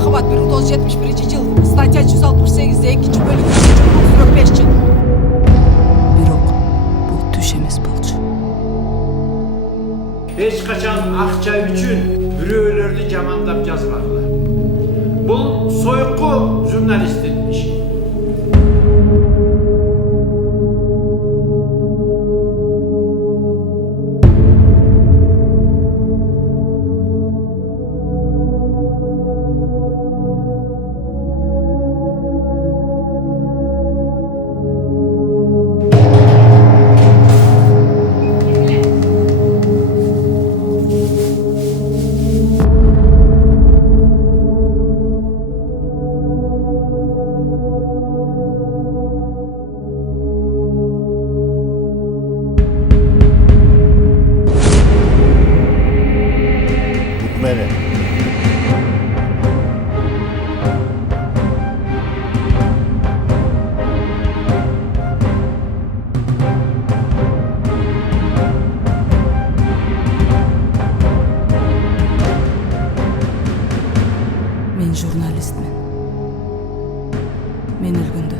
Mahkamat 1971 yıl Statya 168'de 2. bölüm 45 yıl. Бирок бул түш эмес болчу. Hiç kaçan akça üçün bürüğülördü camandap yazmadılar. Bu soyku jurnalistin işi. Bukmene. Мен журналистмин. Мен өлгөндө